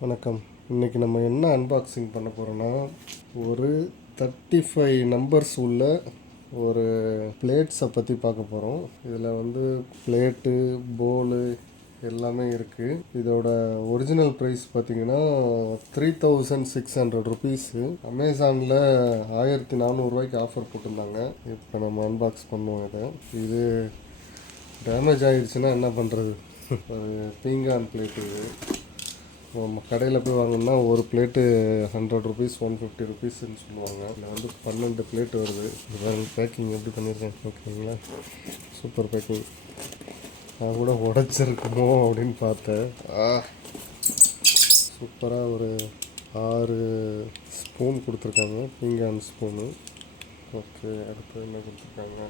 வணக்கம். இன்றைக்கி நம்ம என்ன அன்பாக்சிங் பண்ண போகிறோன்னா, ஒரு 35 நம்பர்ஸ் உள்ள ஒரு பிளேட்ஸை பற்றி பார்க்க போகிறோம். இதில் வந்து பிளேட்டு, போலு எல்லாமே இருக்குது. இதோட ஒரிஜினல் ப்ரைஸ் பார்த்திங்கன்னா 3600 ருபீஸு. அமேசானில் 1400 ஆஃபர் போட்டிருந்தாங்க. இப்போ நம்ம அன்பாக்ஸ் பண்ணுவோம். இது டேமேஜ் ஆகிடுச்சுன்னா என்ன பண்ணுறது? ஒரு பீங்கான் பிளேட்டு. இது நம்ம கடையில் போய் வாங்கினா ஒரு பிளேட்டு 100 ருபீஸ், 150 ருபீஸ்ன்னு சொல்லுவாங்க. இதில் வந்து 12 பிளேட் வருது. இது பாருங்க பேக்கிங் எப்படி பண்ணியிருக்கேன், ஓகேங்களா? Super packing. நான் கூட உடச்சிருக்குமோ அப்படின்னு பார்த்தேன். சூப்பராக ஒரு 6 ஸ்பூன் கொடுத்துருக்காங்க, பீங்கான் ஸ்பூனு. ஓகே, அடுத்து என்ன கொடுத்துருக்காங்க?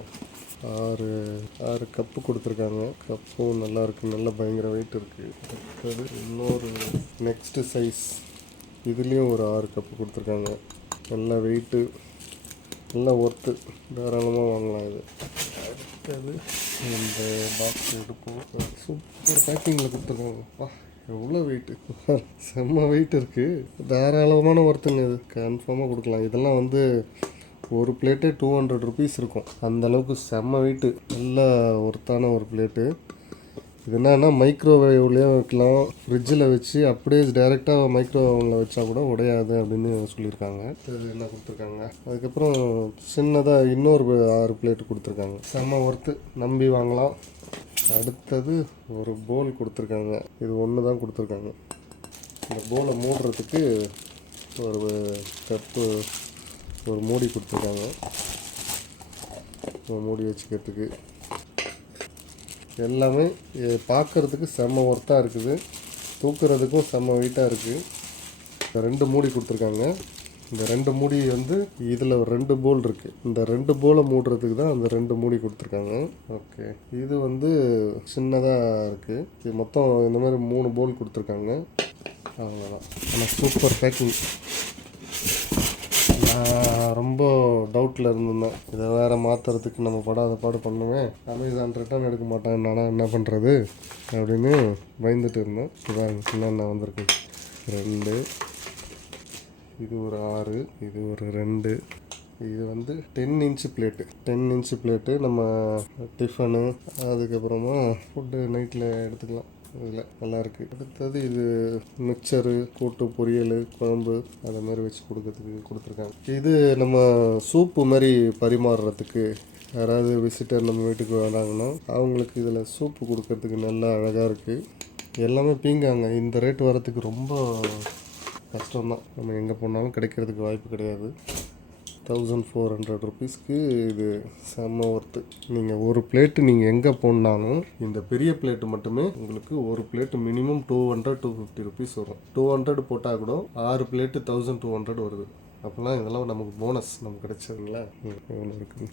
6 கப்பு கொடுத்துருக்காங்க. கப்பும் நல்லாயிருக்கு, நல்ல பயங்கர வெயிட் இருக்குது. அடுத்தது இன்னொரு நெக்ஸ்ட்டு சைஸ், இதுலேயும் ஒரு 6 கப்பு கொடுத்துருக்காங்க. நல்ல வெயிட்டு, நல்ல ஒர்த்து, தாராளமாக வாங்கலாம். இது அடுத்தது இந்த பாக்ஸ் எடுப்போம். சூப்பர் பேக்கிங்கில் கொடுத்துருக்காங்க. எவ்வளோ வெயிட்டு, செம்ம வெயிட் இருக்குது. தாராளமான ஒர்த்துங்க. இது கன்ஃபார்மாக கொடுக்கலாம். இதெல்லாம் வந்து ஒரு பிளேட்டே 200 ருபீஸ் இருக்கும். அந்தளவுக்கு செம்ம வெயிட்டு, நல்ல ஒர்த்தான ஒரு பிளேட்டு. இது என்னன்னா மைக்ரோவேவ்லேயும் வைக்கலாம், ஃப்ரிட்ஜில் வச்சு அப்படியே டைரெக்டாக மைக்ரோவேவில் வச்சா கூட உடையாது அப்படின்னு சொல்லியிருக்காங்க. இது என்ன கொடுத்துருக்காங்க? அதுக்கப்புறம் சின்னதாக இன்னொரு 6 பிளேட்டு கொடுத்துருக்காங்க. செம்ம ஒர்த்து, நம்பி வாங்கலாம். அடுத்தது ஒரு போல் கொடுத்துருக்காங்க. இது ஒன்று தான் கொடுத்துருக்காங்க. இந்த போலை மூடுறதுக்கு ஒரு கப்பு, ஒரு மூடி கொடுத்துருக்காங்க. மூடி வச்சுக்கிறதுக்கு எல்லாமே பார்க்குறதுக்கு செம்ம ஒர்த்தாக இருக்குது. தூக்குறதுக்கும் செம்ம வெயிட்டாக இருக்குது. 2 மூடி கொடுத்துருக்காங்க. இந்த 2 மூடி வந்து இதில் 2 போல் இருக்குது. இந்த 2 போலை மூடுறதுக்கு தான் அந்த 2 மூடி கொடுத்துருக்காங்க. ஓகே, இது வந்து சின்னதாக இருக்குது. இது மொத்தம் இந்த மாதிரி 3 போல் கொடுத்துருக்காங்க. அவ்வளோதான். ஆனால் சூப்பர் பேக்கிங். நான் ரொம்ப டவுட்டில் இருந்தேன். இதை வேறு மாற்றுறதுக்கு நம்ம படாத பாடு பண்ணுவேன், அமேசான் ரிட்டர்ன் எடுக்க மாட்டேன், நானும் என்ன பண்ணுறது அப்படின்னு பயந்துட்டு இருந்தேன். இதான் என்னென்ன வந்திருக்கு. 2, இது ஒரு 6, இது ஒரு 2. இது வந்து 10 இன்ச்சு பிளேட்டு. 10 இன்ச்சு பிளேட்டு நம்ம டிஃபனு, அதுக்கப்புறமா ஃபுட்டு நைட்டில் எடுத்துக்கலாம். இதில் நல்லாயிருக்கு. அடுத்தது இது மிக்சரு, கூட்டு, பொரியல், குழம்பு அதை மாதிரி வச்சு கொடுத்துருக்காங்க. இது நம்ம சூப்பு மாதிரி பரிமாறுறதுக்கு, யாராவது விசிட்டர் நம்ம வீட்டுக்கு வராங்கன்னா அவங்களுக்கு இதில் சூப்பு கொடுக்கறதுக்கு நல்லா அழகாக இருக்குது. எல்லாமே பீங்காங்க. இந்த ரேட் வரத்துக்கு ரொம்ப கஷ்டம்தான். நம்ம எங்கே போனாலும் கிடைக்கிறதுக்கு வாய்ப்பு கிடையாது. 1400 ருபீஸ்க்கு இது செம்ம ஒர்த்து. நீங்கள் ஒரு பிளேட்டு நீங்கள் எங்கே போனாலும் இந்த பெரிய பிளேட்டு மட்டுமே உங்களுக்கு ஒரு பிளேட்டு மினிமம் 200-250 ருபீஸ் வரும். 200 போட்டால் கூட 6 பிளேட்டு 1200 வருது. அப்போல்லாம் இதெல்லாம் நமக்கு போனஸ், நமக்கு கிடைச்சதுங்களா? எவ்வளோ இருக்குது.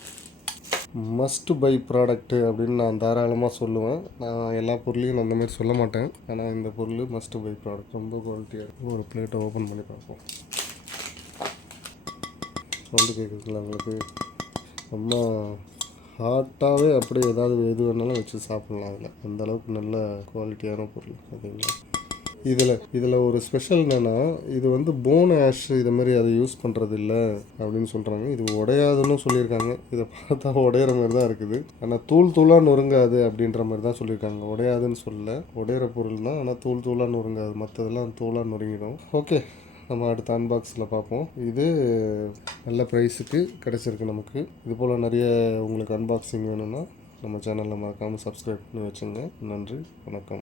மஸ்ட் பை ப்ராடக்ட்டு அப்படின்னு நான் தாராளமாக சொல்லுவேன். நான் எல்லா பொருளையும் அந்த மாதிரி சொல்ல மாட்டேன். ஆனால் இந்த பொருள் மஸ்ட் பை ப்ராடக்ட், ரொம்ப குவாலிட்டியாக. ஒரு பிளேட்டை ஓப்பன் பண்ணி பார்ப்போம். சவுண்டு கேட்குதுங்களா உங்களுக்கு? ரொம்ப ஹாட்டாகவே அப்படியே ஏதாவது எது வேணாலும் வச்சு சாப்பிட்லாம். அதில் அந்தளவுக்கு நல்ல குவாலிட்டியான பொருள். ஓகேங்களா? இதில் ஒரு ஸ்பெஷல் என்னென்னா, இது வந்து போன் ஆஷ் இதை மாதிரி அதை யூஸ் பண்ணுறது இல்லை அப்படின்னு சொல்கிறாங்க. இது உடையாதுன்னு சொல்லியிருக்காங்க. இதை பார்த்தா உடையிற மாதிரி தான் இருக்குது. ஆனால் தூளாக நொறுங்காது அப்படின்ற மாதிரி தான் சொல்லியிருக்காங்க. உடையாதுன்னு சொல்லலை, உடையிற பொருள் தான். ஆனால் தூளாக நொறுங்காது, மற்றதெல்லாம் தூளாக நொறுங்கிடும். ஓகே, நம்ம அடுத்த அன்பாக்ஸில் பார்ப்போம். இது நல்ல ப்ரைஸுக்கு கிடச்சிருக்கு நமக்கு. இது போல் நிறைய உங்களுக்கு அன்பாக்சிங் வேணும்னா நம்ம சேனலில் மறக்காமல் சப்ஸ்கிரைப் பண்ணி வச்சுங்க. நன்றி, வணக்கம்.